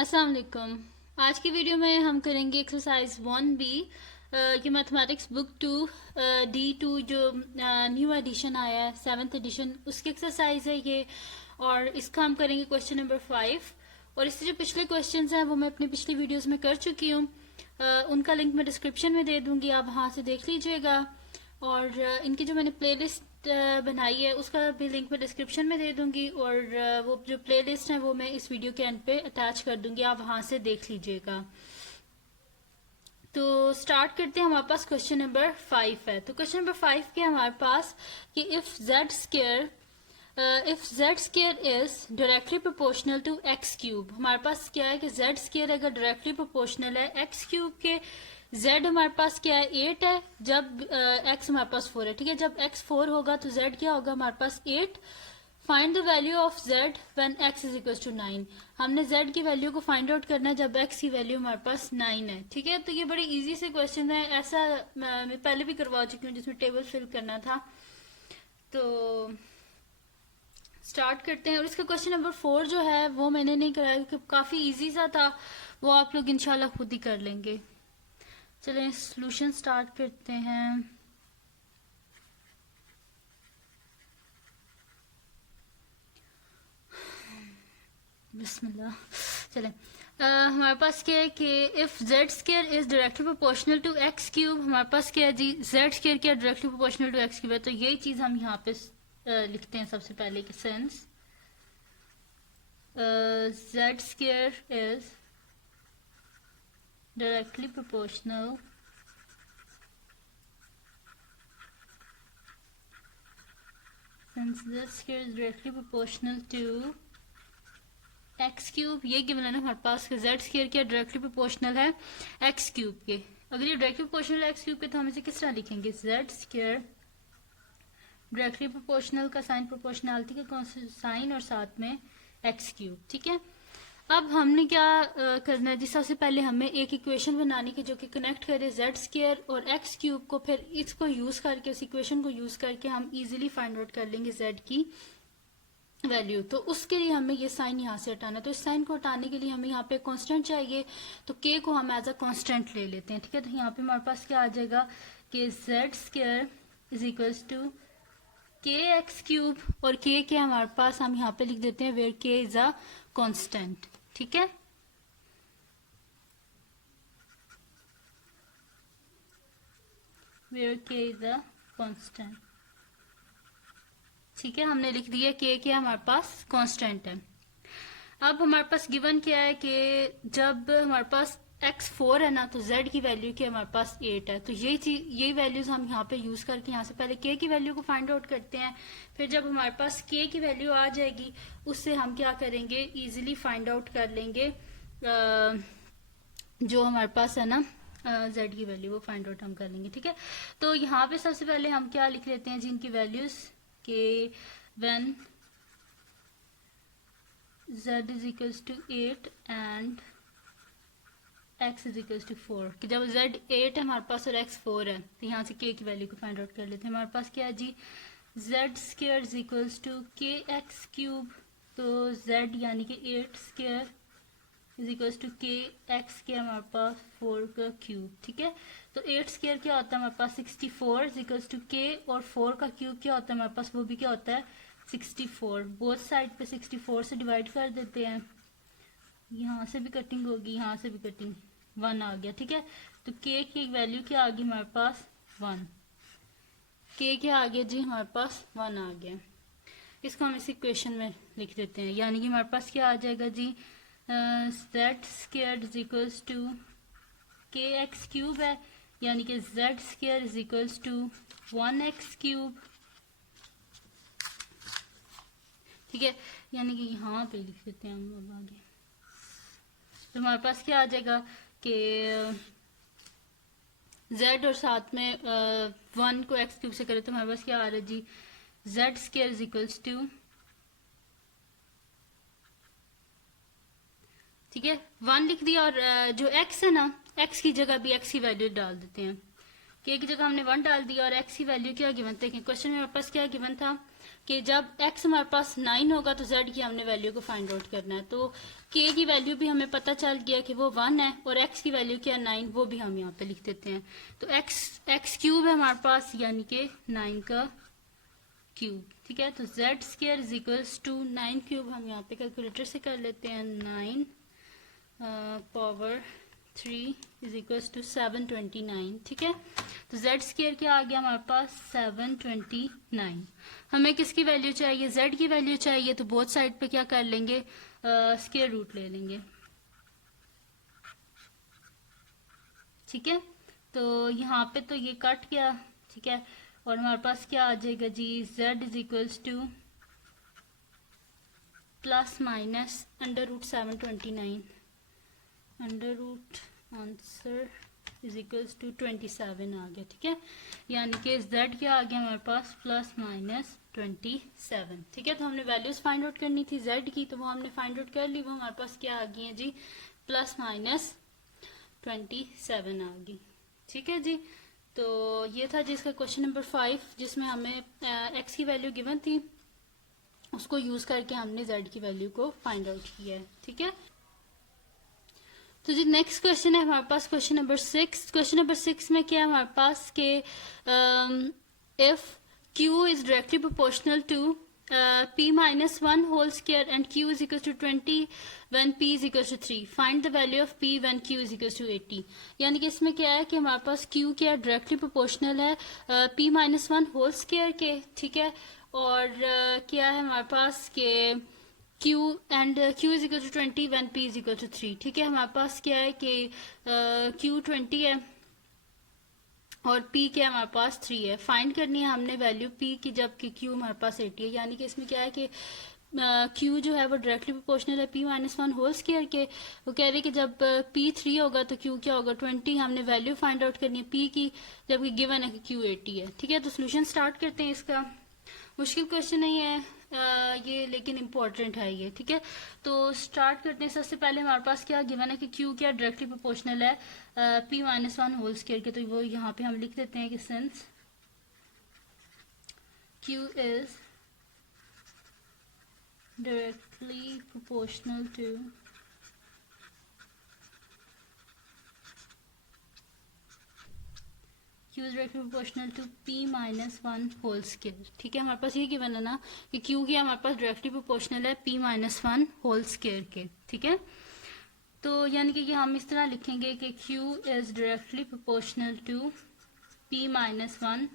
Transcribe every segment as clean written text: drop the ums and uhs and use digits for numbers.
अस्सलाम वालेकुम। आज की वीडियो में हम करेंगे एक्सरसाइज 1B की मैथमेटिक्स बुक 2 D2 जो न्यू एडिशन आया है 7th एडिशन उसकी एक्सरसाइज है ये। और इसका हम करेंगे क्वेश्चन नंबर 5। और इससे जो पिछले क्वेश्चंस हैं वो मैं अपनी पिछली वीडियोस में कर चुकी हूँ। उनका लिंक मैं डिस्क्रिप्शन में दे दूंगी, आप वहाँ से देख लीजिएगा। और इनकी जो मैंने प्लेलिस्ट बनाई है उसका भी लिंक मैं डिस्क्रिप्शन में दे दूंगी। और वो जो प्लेलिस्ट है वो मैं इस वीडियो के एंड पे अटैच कर दूंगी, आप वहां से देख लीजिएगा। तो स्टार्ट करते हैं। हमारे पास क्वेश्चन नंबर 5 है। तो क्वेश्चन नंबर 5 के हमारे पास कि if Z square is directly proportional to X cube. हमारे पास क्या है कि जेड स्केयर अगर डायरेक्टली प्रोपोर्शनल है एक्स क्यूब के, जेड हमारे पास क्या है 8 है, जब एक्स हमारे पास 4 है। ठीक है, जब एक्स 4 होगा तो जेड क्या होगा हमारे पास 8। Find the value of Z when X is equal to 9। हमने जेड की वैल्यू को फाइंड आउट करना है जब एक्स की वैल्यू हमारे पास 9 है। ठीक है, तो ये बड़ी इजी से क्वेश्चन है। ऐसा मैं पहले भी करवा चुकी हूँ जिसमें टेबल फिल करना था। तो स्टार्ट करते हैं। और इसका क्वेश्चन नंबर 4 जो है वो मैंने नहीं कराया क्योंकि काफी इजी सा था, वो आप लोग इंशाल्लाह खुद ही कर लेंगे। चलें सॉल्यूशन स्टार्ट करते हैं। बिस्मिल्लाह। चलें हमारे पास क्या है कि if Z square is directly proportional to X cube. हमारे पास क्या है जी, जेड स्केयर क्या directly proportional to X cube है, तो यही चीज हम यहाँ पे लिखते हैं सबसे पहले कि since Z square is directly proportional since z square is directly proportional to x cube. ये गिवन है ना हमारे पास कि जेड स्केयर क्या डायरेक्टली प्रोपोर्शनल है एक्स क्यूब के। अगर ये डायरेक्टली प्रोपोर्शनल है एक्स क्यूब के तो हम इसे किस तरह लिखेंगे, जेड स्केयर डायरेक्टली प्रोपोर्शनल का साइन प्रोपोर्शनलिटी का साइन और साथ में एक्स क्यूब। ठीक है, अब हमने क्या करना है जी, सबसे पहले हमें एक इक्वेशन बनानी है जो कि कनेक्ट करे जेड स्केयर और एक्स क्यूब को। फिर इसको यूज करके, उस इक्वेशन को यूज करके हम इजीली फाइंड आउट कर लेंगे जेड की वैल्यू। तो उसके लिए हमें ये साइन यहाँ से हटाना, तो इस साइन को हटाने के लिए हमें यहाँ पे कांस्टेंट चाहिए, तो के को हम एज अ कांस्टेंट ले लेते हैं। ठीक है, तो यहाँ पे हमारे पास क्या आ जाएगा कि Z square is equals to के एक्स क्यूब। और के हमारे पास हम यहाँ पे लिख देते हैं वेयर के इज अ कांस्टेंट। ठीक है, वेयर के इज अ कांस्टेंट। ठीक है, हमने लिख दिया के हमारे पास कांस्टेंट है। अब हमारे पास गिवन क्या है कि जब हमारे पास x4 है ना तो z की वैल्यू की हमारे पास 8 है। तो यही वैल्यूज हम यहाँ पे यूज करके यहाँ से पहले k की वैल्यू को फाइंड आउट करते हैं। फिर जब हमारे पास k की वैल्यू आ जाएगी उससे हम क्या करेंगे, इजीली फाइंड आउट कर लेंगे जो हमारे पास है ना z की वैल्यू वो फाइंड आउट हम कर लेंगे। ठीक है, तो यहाँ पे सबसे पहले हम क्या लिख लेते हैं जिनकी वैल्यूज के when z is equals to 8 and x is equals to 4। कि जब z 8 है हमारे पास और x 4 है तो यहाँ से k की वैल्यू को फाइंड आउट कर लेते हैं। हमारे पास क्या है जी, z square is equals to के एक्स क्यूब। तो z यानी कि 8 स्क्वायर इज इक्वल्स टू के एक्स के हमारे पास 4 का क्यूब। ठीक है, तो 8 स्क्वायर क्या होता है हमारे पास 64 इज इक्वल्स टू के, और 4 का क्यूब क्या होता है हमारे पास, वो भी क्या होता है 64। बोथ साइड पे 64 से डिवाइड कर देते हैं, यहाँ से भी कटिंग होगी यहाँ से भी कटिंग, 1 आ गया। ठीक है, तो के की वैल्यू क्या आ गई हमारे पास 1। के क्या आ गया जी हमारे पास 1 आ गया। इसको हम इस इक्वेशन में लिख देते हैं, यानी कि हमारे पास क्या आ जाएगा जी, z square is equals to के एक्स क्यूब है, यानी कि z square is equals to 1x cube. ठीक है, यानी कि यहाँ पे लिख देते हैं हम अब आगे। तो हमारे पास क्या आ जाएगा कि z और साथ में 1 को x क्यूब से करें तो हमारे पास क्या आ रहा है जी, z square is equals to, ठीक है 1 लिख दिया। और जो x है ना, x की जगह भी x की वैल्यू डाल देते हैं। k की जगह हमने 1 डाल दिया और x की वैल्यू क्या गिवन था, क्वेश्चन में हमारे पास क्या गिवन था कि जब x हमारे पास 9 होगा तो z की हमने वैल्यू को फाइंड आउट करना है। तो k की वैल्यू भी हमें पता चल गया कि वो 1 है और x की वैल्यू क्या है 9, वो भी हम यहाँ पे लिख देते हैं। तो x क्यूब है हमारे पास, यानी कि 9 का क्यूब। ठीक है, तो z square is equals to 9 cube, हम यहाँ पे कैलकुलेटर से कर लेते हैं। 9 पावर 3 इज इक्वल्स टू 729। ठीक है, तो z स्क्वायर क्या आ गया हमारे पास 729। हमें किसकी वैल्यू चाहिए, z की वैल्यू चाहिए, तो बोथ साइड पे क्या कर लेंगे, स्क्वायर रूट ले लेंगे। ठीक है, तो यहाँ पे तो ये कट गया। ठीक है, और हमारे पास क्या आ जाएगा जी, z is equals to plus minus under root 729, under root answer is equals to 27 आ गया। ठीक है, यानी कि z क्या आ गया हमारे पास प्लस माइनस 27। ठीक है, तो हमने वैल्यूज फाइंड आउट करनी थी z की, तो वो हमने फाइंड आउट कर ली। वो हमारे पास क्या आ गई है जी, प्लस माइनस 27 आ गई। ठीक है जी, तो ये था जिसका क्वेश्चन नंबर 5, जिसमें हमें x की वैल्यू गिवन थी, उसको यूज करके हमने z की वैल्यू को फाइंड आउट किया है। ठीक है, तो जी नेक्स्ट क्वेश्चन है हमारे पास क्वेश्चन नंबर 6। क्वेश्चन नंबर 6 में क्या है हमारे पास के if q is directly proportional to p minus 1 whole square and q is equals to 20 when p is equals to 3. Find the value of p when q is equals to 80. यानी कि इसमें क्या है कि हमारे पास q क्या directly proportional है p minus 1 whole square के। ठीक है, और क्या है हमारे पास के q and q is equals to 20 when p is equals to 3। ठीक है, हमारे पास क्या है कि q 20 है और p क्या हमारे पास 3 है। फाइंड करनी है हमने वैल्यू p की, जबकि q हमारे पास 80 है। यानी कि इसमें क्या है कि q जो है वो डायरेक्टली प्रोपोर्शनल है p माइनस 1 होल स्क्वायर के। वो कह रहे हैं कि जब p 3 होगा तो q क्या होगा 20। हमने वैल्यू फाइंड आउट करनी है p की, जबकि गिवन है कि q 80 है। ठीक है, तो सोल्यूशन स्टार्ट करते हैं इसका। मुश्किल क्वेश्चन नहीं है ये, लेकिन इम्पोर्टेंट है ये। ठीक है, तो स्टार्ट करते हैं। सबसे पहले हमारे पास क्या गिवन है कि q क्या डायरेक्टली प्रोपोर्शनल है p माइनस 1 होल स्क्वायर के। तो वो यहाँ पे हम लिख देते हैं कि since q is directly proportional to q is directly proportional to p minus 1 whole square। ठीक है, हमारे पास ये गिवन है ना कि q की हमारे पास डायरेक्टली प्रोपोर्शनल है p minus 1 whole square के। ठीक है, तो यानी कि हम इस तरह लिखेंगे कि q is directly proportional to p minus 1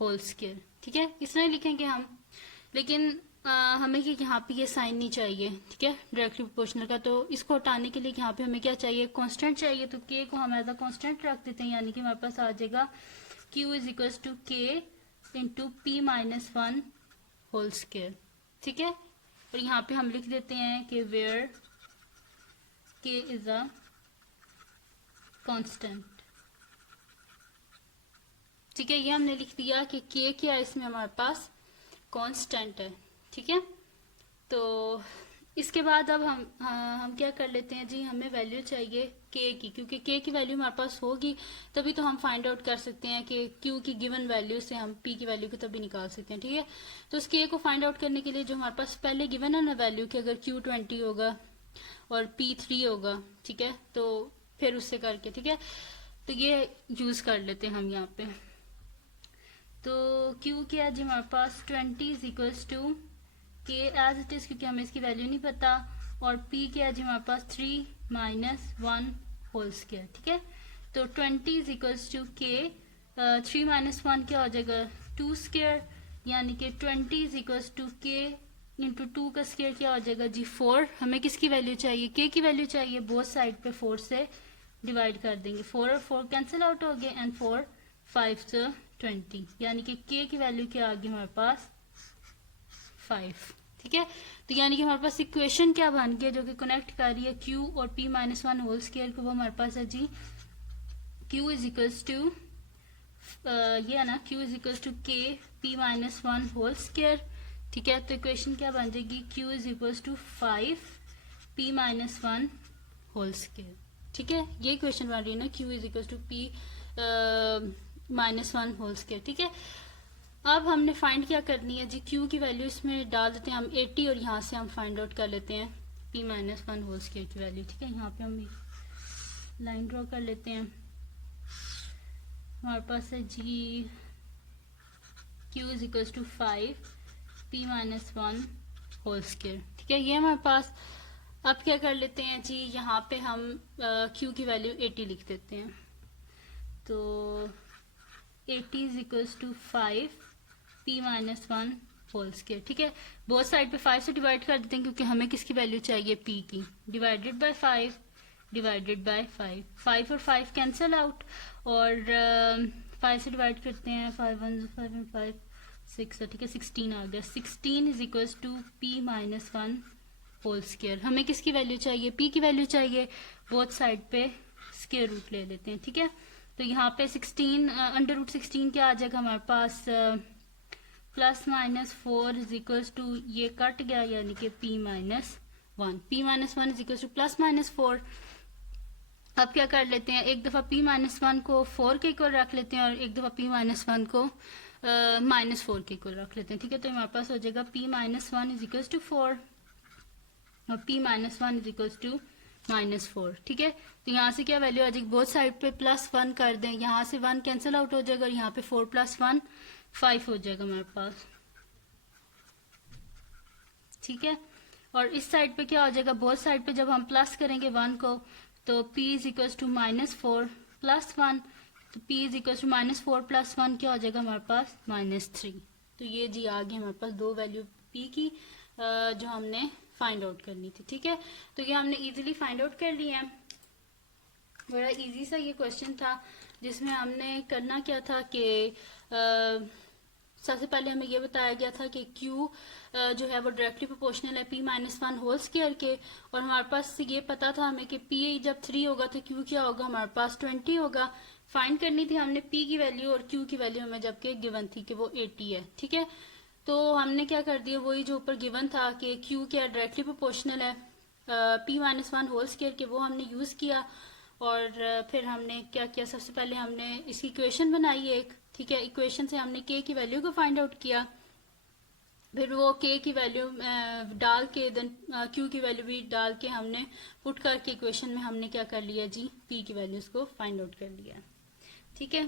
whole square। ठीक है, इस तरह लिखेंगे हम, लेकिन हमें कि यहाँ पे ये साइन नहीं चाहिए। ठीक है, डायरेक्टली प्रोपोर्शनल का, तो इसको हटाने के लिए यहाँ पे हमें क्या चाहिए, कांस्टेंट चाहिए। तो k को हम एज अ कांस्टेंट रख देते हैं, यानी कि हमारे पास आ जाएगा q is equals to k into p minus 1 whole square. ठीक है, और यहाँ पे हम लिख देते हैं कि where k is a constant. ठीक है, ये हमने लिख दिया कि k क्या है इसमें हमारे पास कांस्टेंट है। ठीक है, तो इसके बाद अब हम क्या कर लेते हैं जी, हमें वैल्यू चाहिए k की, क्योंकि k की वैल्यू हमारे पास होगी तभी तो हम फाइंड आउट कर सकते हैं कि q की गिवन वैल्यू से हम p की वैल्यू को तभी निकाल सकते हैं। ठीक है, तो उस k को फाइंड आउट करने के लिए जो हमारे पास पहले गिवन है ना वैल्यू कि अगर q 20 होगा और p 3 होगा, ठीक है, तो फिर उससे करके, ठीक है, तो ये यूज कर लेते हैं हम यहाँ पे। तो q क्या है जी हमारे पास 20 is equals to k as it is, क्योंकि हमें इसकी वैल्यू नहीं पता, और p क्या है जी हमारे पास 3 माइनस 1 होल स्क्वायर। ठीक है, तो 20 is equals to k, 3 minus 1 क्या हो जाएगा 2 स्क्वायर, यानी कि 20 is equals to k into 2 का स्क्वायर क्या हो जाएगा जी 4। हमें किसकी वैल्यू चाहिए, k की वैल्यू चाहिए, बोथ साइड पे 4 से डिवाइड कर देंगे, 4 और 4 कैंसिल आउट हो गए, एंड 4 5 से 20, यानी कि k की वैल्यू क्या आ गई हमारे पास 5। ठीक है, तो यानी कि हमारे पास इक्वेशन क्या बन गया जो कि कनेक्ट कर रही है q और p माइनस 1 होल स्क्वायर को, वो हमारे पास है जी q इज इक्वल्स टू ये है ना q is equals to k p minus 1 whole square. ठीक है, तो इक्वेशन क्या बन जाएगी q is equals to 5 p minus 1 whole square. ठीक है, ये इक्वेशन बन रही है ना q is equals to p minus 1 whole square. ठीक है, अब हमने फाइंड क्या करनी है जी, क्यू की वैल्यू इसमें डाल देते हैं हम 80 और यहाँ से हम फाइंड आउट कर लेते हैं p minus one whole square की वैल्यू। ठीक है, यहाँ पे हम लाइन ड्रॉ कर लेते हैं। हमारे पास है जी q is equal to 5 p minus one whole square. ठीक है, ये हमारे पास। अब क्या कर लेते हैं जी, यहाँ पे हम q की वैल्यू 80 लिख देते हैं। तो 80 is equal to 5 p minus one whole square. ठीक है, बोथ साइड पे 5 से डिवाइड कर देते हैं क्योंकि हमें किसकी वैल्यू चाहिए, p की। डिवाइडेड बाय 5 डिवाइडेड बाय 5, 5 और 5 कैंसिल आउट और 5 से डिवाइड करते हैं, 5 1 5 and 5 6। ठीक है, 16 आ गया। 16 is equal to p minus one whole square. हमें किसकी वैल्यू चाहिए, p की वैल्यू चाहिए। बोथ साइड पे स्क्वायर रूट ले लेते हैं। ठीक है, तो यहाँ पे 16 अंडर रूट 16 क्या आ जाएगा हमारे पास, plus minus 4 is equal to, ये कट गया यानी कि p minus one. p minus one is equal to plus minus 4। अब क्या कर लेते हैं, एक दफा p माइनस वन को 4 के इक्वल रख लेते हैं और एक दफा p माइनस वन को माइनस 4 के इक्वल रख लेते हैं। ठीक है, तो हमारे पास हो जाएगा p minus one is equal to 4 और p minus one is equal to minus 4। ठीक है, तो यहाँ से क्या वैल्यू आ जाएगी, बोथ साइड पे प्लस 1 कर दें, यहाँ से 1 कैंसिल आउट हो जाएगा और यहाँ पे 4 प्लस 1 5 हो जाएगा हमारे पास। ठीक है, और इस साइड पे क्या हो जाएगा, बोथ साइड पे जब हम प्लस करेंगे 1 को तो p is equal to minus 4 plus 1, तो p is equal to minus 4 plus 1 क्या हो जाएगा हमारे पास, माइनस 3। तो ये जी आ गई हमारे पास दो वैल्यू p की जो हमने फाइंड आउट करनी थी। ठीक है, तो ये हमने इजीली फाइंड आउट कर लिया है। बड़ा इजी सा ये क्वेश्चन था जिसमें हमने करना क्या था कि सबसे पहले हमें ये बताया गया था कि Q जो है वो डायरेक्टली प्रोपोर्शनल है P minus one whole square के, और हमारे पास ये पता था हमें कि P जब 3 होगा तो Q क्या होगा, हमारे पास 20 होगा। फाइंड करनी थी हमने P की वैल्यू और Q की वैल्यू हमें जबकि गिवन थी कि वो 80 है। ठीक है, तो हमने क्या कर दिया, वही जो ऊपर गिवन था कि Q क्या डायरेक्टली प्रोपोर्शनल है P minus one whole square के, वो हमने यूज किया और फिर हमने क्या किया, सबसे पहले हमने इसकी इक्वेशन बनाई एक। ठीक है, इक्वेशन से हमने k की वैल्यू को फाइंड आउट किया, फिर वो k की वैल्यू डाल के देन q की वैल्यू भी डाल के हमने पुट करके इक्वेशन में हमने क्या कर लिया जी, p की वैल्यूज को फाइंड आउट कर लिया। ठीक है,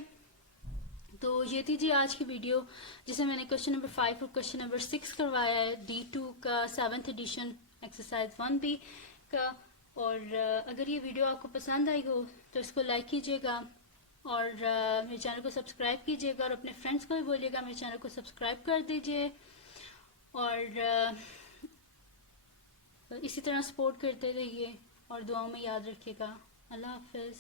तो ये थी जी आज की वीडियो जिसमें मैंने क्वेश्चन नंबर 5 और क्वेश्चन नंबर 6 करवाया है D2 का 7th एडिशन एक्सरसाइज 1B का। और अगर ये वीडियो आपको पसंद आई हो तो इसको लाइक कीजिएगा और मेरे चैनल को सब्सक्राइब कीजिएगा और अपने फ्रेंड्स को भी बोलिएगा मेरे चैनल को सब्सक्राइब कर दीजिए और इसी तरह सपोर्ट करते रहिए और दुआओं में याद रखिएगा। अल्लाह हाफिज़।